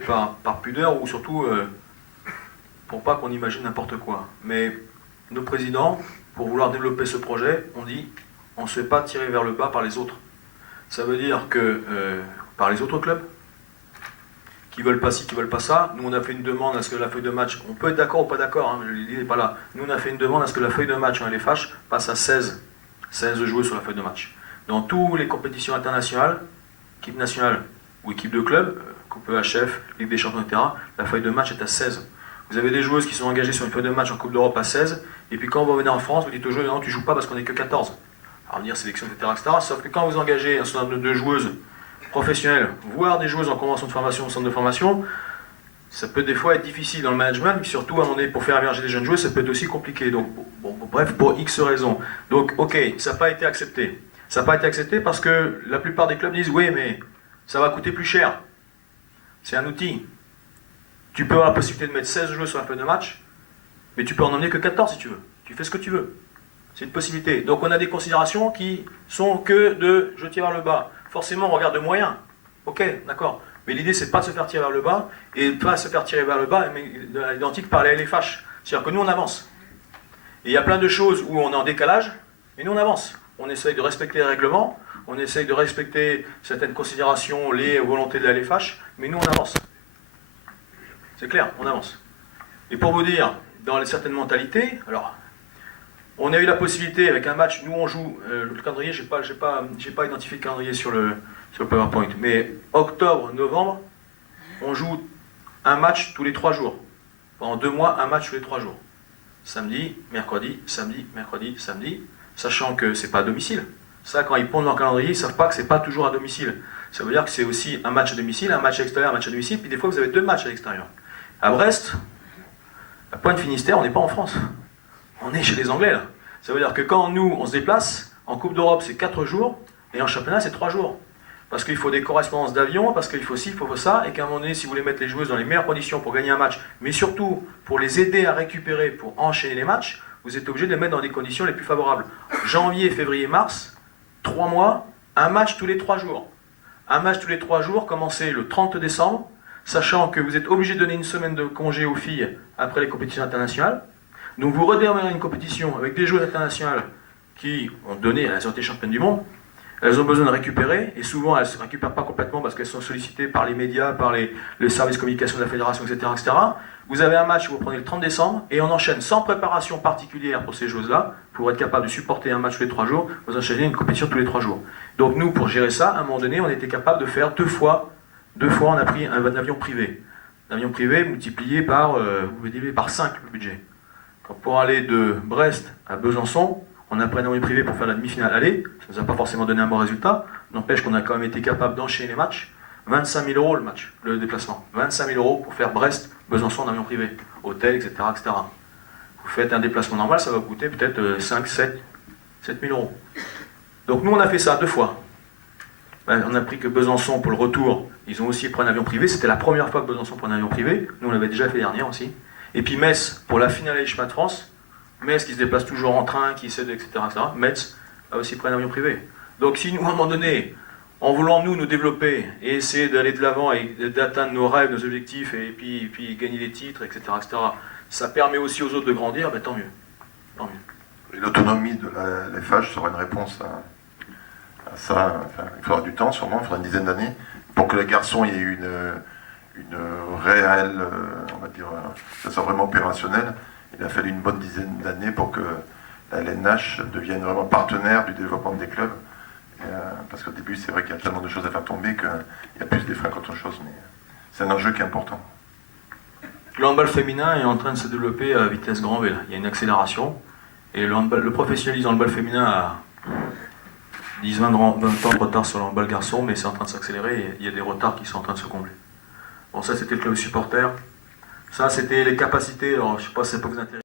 par pudeur ou surtout pour pas qu'on imagine n'importe quoi. Mais nos présidents, pour vouloir développer ce projet, ont dit on ne se fait pas tirer vers le bas par les autres. Ça veut dire que par les autres clubs qui veulent pas ci, qui veulent pas ça, nous on a fait une demande à ce que la feuille de match, on peut être d'accord ou pas d'accord, hein, l'idée n'est pas là, nous on a fait une demande à ce que la feuille de match en LFH passe à 16 joueurs sur la feuille de match. Dans toutes les compétitions internationales, équipe nationale ou équipe de club, Coupe EHF, Ligue des Champions, etc., la feuille de match est à 16. Vous avez des joueuses qui sont engagées sur une feuille de match en Coupe d'Europe à 16, et puis quand vous revenez en France, vous dites aux joueurs non, tu joues pas parce qu'on n'est que 14. Alors dire sélection, etc., etc. Sauf que quand vous engagez un certain nombre de joueuses professionnelles, voire des joueuses en convention de formation, au centre de formation, ça peut des fois être difficile dans le management, mais surtout à un moment donné, pour faire émerger des jeunes joueuses, ça peut être aussi compliqué. Donc, bref, pour X raisons. Donc, ok, ça n'a pas été accepté. Ça n'a pas été accepté parce que la plupart des clubs disent oui, mais ça va coûter plus cher. C'est un outil. Tu peux avoir la possibilité de mettre 16 joueurs sur la feuille de match, mais tu peux en emmener que 14 si tu veux. Tu fais ce que tu veux. C'est une possibilité. Donc on a des considérations qui sont que de je tire vers le bas. Forcément, on regarde de moyens. Ok, d'accord. Mais l'idée, c'est pas de se faire tirer vers le bas et pas se faire tirer vers le bas, mais identique par les LFH. C'est-à-dire que nous, on avance. Et il y a plein de choses où on est en décalage, mais nous, on avance. On essaye de respecter les règlements, on essaye de respecter certaines considérations, les volontés de la LFH, mais nous, on avance. C'est clair, on avance. Et pour vous dire, dans certaines mentalités, alors, on a eu la possibilité, avec un match, nous on joue, le calendrier, j'ai pas identifié le calendrier sur le PowerPoint, mais octobre, novembre, on joue un match tous les 3 jours. Pendant 2 mois, un match tous les 3 jours. Samedi, mercredi, samedi, mercredi, samedi, sachant que c'est pas à domicile. Ça, quand ils pondent leur calendrier, ils ne savent pas que c'est pas toujours à domicile. Ça veut dire que c'est aussi un match à domicile, un match à l'extérieur, un match à domicile, puis des fois vous avez 2 matchs à l'extérieur. À Brest, à Pointe-Finistère, on n'est pas en France. On est chez les Anglais, là. Ça veut dire que quand nous, on se déplace, en Coupe d'Europe, c'est 4 jours, et en championnat, c'est 3 jours. Parce qu'il faut des correspondances d'avion, parce qu'il faut ci, il faut ça, et qu'à un moment donné, si vous voulez mettre les joueuses dans les meilleures conditions pour gagner un match, mais surtout pour les aider à récupérer, pour enchaîner les matchs, vous êtes obligé de les mettre dans les conditions les plus favorables. Janvier, février, mars, 3 mois, un match tous les 3 jours. Un match tous les 3 jours, commencez le 30 décembre, sachant que vous êtes obligé de donner une semaine de congé aux filles après les compétitions internationales. Donc vous redémarrez une compétition avec des joueuses internationales qui ont donné, elles ont été championnes du monde, elles ont besoin de récupérer, et souvent elles ne se récupèrent pas complètement parce qu'elles sont sollicitées par les médias, par le service communication de la fédération, etc., etc. Vous avez un match, vous prenez le 30 décembre, et on enchaîne sans préparation particulière pour ces joueuses-là, pour être capable de supporter un match tous les 3 jours, vous enchaînez une compétition tous les 3 jours. Donc nous, pour gérer ça, à un moment donné, on était capable de faire 2 fois, on a pris un avion privé. Un avion privé multiplié par 5 le budget. Quand pour aller de Brest à Besançon, on a pris un avion privé pour faire la demi-finale aller, ça ne nous a pas forcément donné un bon résultat, n'empêche qu'on a quand même été capable d'enchaîner les matchs. 25 000 € le match, le déplacement. 25 000 € pour faire Brest-Besançon en avion privé, hôtel, etc., etc. Vous faites un déplacement normal, ça va vous coûter peut-être 5, 7 000 €. Donc nous, on a fait ça 2 fois. On a pris que Besançon, pour le retour, ils ont aussi pris un avion privé. C'était la première fois que Besançon prenait un avion privé. Nous, on l'avait déjà fait dernière aussi. Et puis Metz, pour la finale des Chemins de France, Metz qui se déplace toujours en train, qui cède, etc., etc. Metz a aussi pris un avion privé. Donc si nous, à un moment donné, en voulant nous développer et essayer d'aller de l'avant et d'atteindre nos rêves, nos objectifs, et puis gagner des titres, etc., etc., ça permet aussi aux autres de grandir, ben, tant mieux. Tant mieux. Et l'autonomie de la FH sera une réponse à ça. Enfin, il faudra du temps, sûrement, il faudra une dizaine d'années, pour que les garçons aient une réelle, on va dire, ça soit vraiment opérationnel. Il a fallu une bonne dizaine d'années pour que la LNH devienne vraiment partenaire du développement des clubs. Parce qu'au début, c'est vrai qu'il y a tellement de choses à faire tomber qu'il y a plus des freins qu'autre chose, mais c'est un enjeu qui est important. Le handball féminin est en train de se développer à vitesse grand V. Il y a une accélération, et le professionnalisme dans le handball féminin a 10-20 ans de retard sur le handball garçon, mais c'est en train de s'accélérer, et il y a des retards qui sont en train de se combler. Bon, ça c'était le club supporter. Ça c'était les capacités, alors je ne sais pas si ça peut vous intéresser.